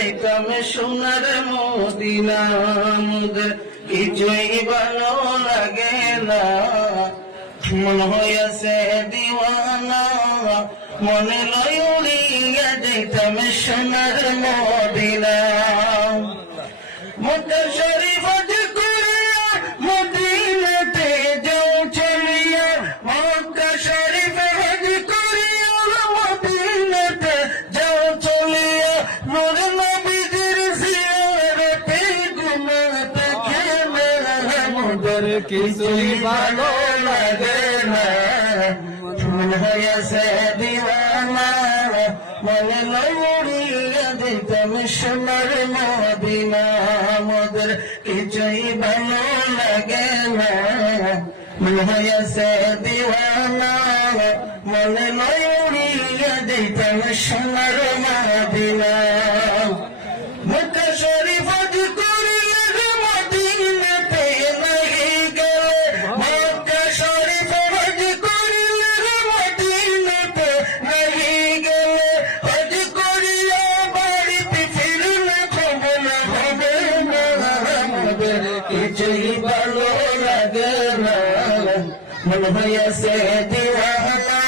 যাইতাম সোনার মদিনা মোদের কিছুই ভালো লাগে না মন হইয়াছে দিওয়ানা মনে লয় উড়িয়া যাইতাম সোনার মদিনা মক্কা শরীফ হজ করিয়া মদিনাতে যাও চলিয়া মক্কা শরীফ হজ করিয়া মদিনাতে যাও চলিয়া নূর নবীজির জিয়ারতে গুনাতে খেলা মোদের কিছুই ভালো লাগে না মন হইয়াছে দিওয়ানা মনে লয় উড়িয়া দিতাম সোনার মদিনা মোদের কিছুই ভালো লাগে না মন হইয়াছে দিওয়ানা মনে লয় উড়িয়া দিতাম সোনার মদিনা মক্কা শরীফ হজ করিয়া মদিনাতে নাহি গেলে মক্কা শরীফ হজ করিয়া মদিনাতে নাহি গেলে হজ করিয়া বাড়িতে ফিরলে খবর হবে না আমাদের কিছুই ভালো লাগে না মন হইয়াছে দিওয়ানা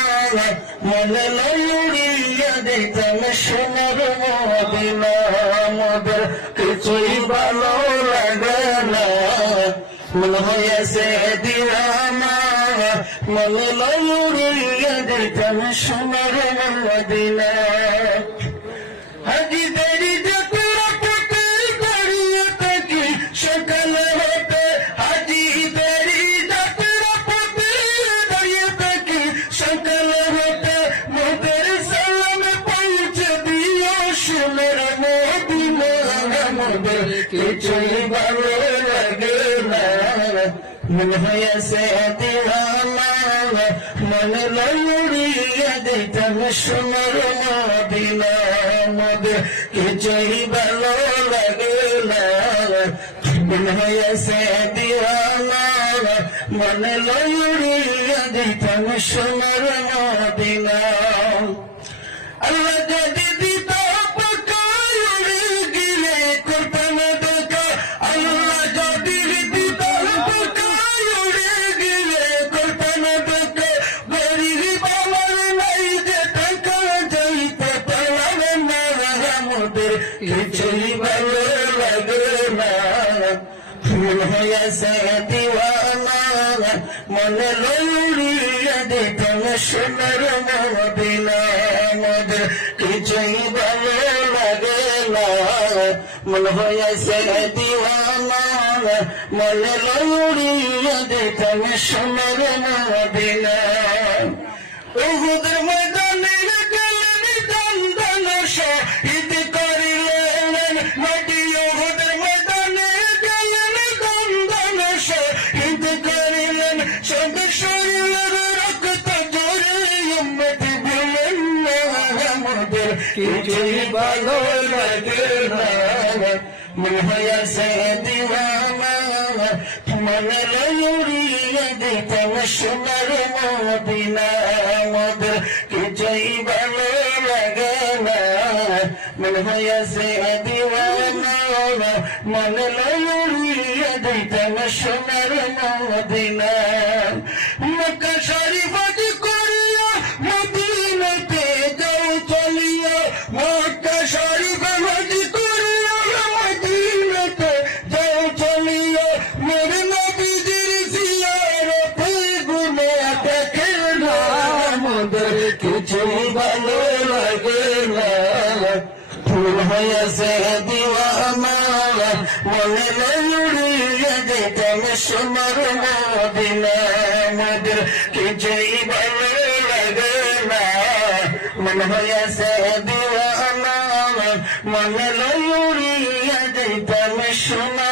মনে লয় উড়িয়া দিতাম সোনার মদিনা মোদের কিছুই ভালো লাগে না মন হইয়াছে দিওয়ানা মনে লয় উড়িয়া দিতাম সোনার মদিনা হাজি দেরি যাত্রা পথে দাঁড়িয়ে থাকি সকাল হতে হাজি দেরি যাত্রা পথে দাঁড়িয়ে থাকি সকাল হতে মোদের সালাম পৌঁছে দিও সোনার মদিনা মোদের কিছুই ভালো লাগে না মন হইয়াছে দিওয়ানা মনে লয় উড়িয়া দিতাম সোনার মদিনা মোদের কিছুই ভালো লাগে না মন হইয়াছে দিওয়ানা মনে লয় উড়িয়া দিতাম সোনার মদিনা আল্লাহ যদি দিত পকায় উড়ে গেলে করতাম দেখা আল্লাহ যদি দিত পকায় উড়ে গেলে করতাম দেখা গরিব আমার নাই যে টাকা যাইতে পারলাম না মোদের কিছুই ভালো লাগে না মন হইয়াছে দিওয়ানা মনে লয় উড়িয়া দিতাম সোনার মদিনা মোদের কিছুই ভালো লাগে না মন হইয়াছে দিওয়ানা মনে লয় উড়িয়া দিতাম সোনার মদিনা উহুদের ময়দানে গেলেন দন্দন শহীদ করিলেন নবী উহুদের ময়দানে গেলেন দন্দন শহীদ করিলেন সব শরীরের রক্ত ঝরে উম্মত ভুলেন না আমাদের কিছুই ভালো লাগে না মন হইয়াছে দিওয়ানা মনে লয় উড়িয়া দিতাম সোনার মদিনা মোদের কিছুই ভালো লাগে না মন হইয়াছে দিওয়ানা মনে লয় উড়িয়া দিতাম সোনার মদিনা মক্কা শরীফ হজ করিয়া মদিনাতে যাও চলিয়া মক্কা শরীফ হজ করিয়া মদিনাতে যাও চলিয়া মোর নবীজির জিয়ারতে গুনাতে খেলা মোদের কিছুই ভালো লাগে না ফুল হইয়াছে দিওয়ানা মনে লয় উড়িয়া দিতাম সোনার মদিনা মোদের কিছুই ভালো লাগে না মন হইয়াছে দিওয়ানা মনে লয় উড়িয়া দিতাম সোনার